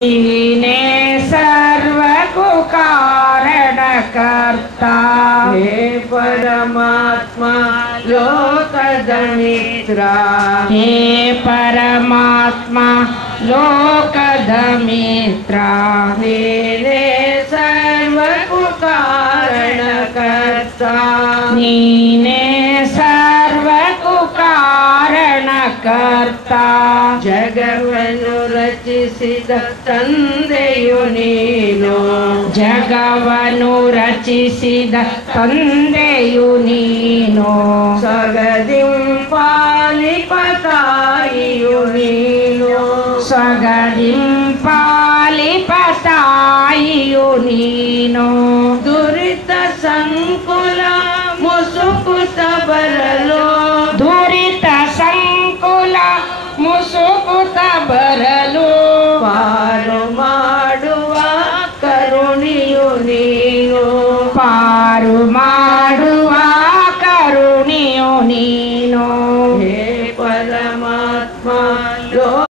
नीने सर्वको कारणकर्ता हे परमात्मा लोकदमित्रा हे परमात्मा लोकदमित्रा नीने सर्वको कारणकर्ता नीने सर्वको कारणकर्ता जगवनु रचिसिद ತಂದೆಯು ನೀನು ಜಗವನ್ನು ರಚಿಸಿದ ತಂದೆಯು ನೀನು ಸ್ವಗದಿಂಪಾಲಿಪ ತಾಯಿಯು ನೀನು ಸ್ವಗದಿಂಪಾಲಿಪ ತಾಯಿಯು ನೀನು ದುರಿತ ಸಂಕುಲ ಮುಸುಕುತ ಬರಲು ದುರಿತ ಸಂಕುಲ ಮುಸುಕುತ ಬರಲು ಪಾರೋ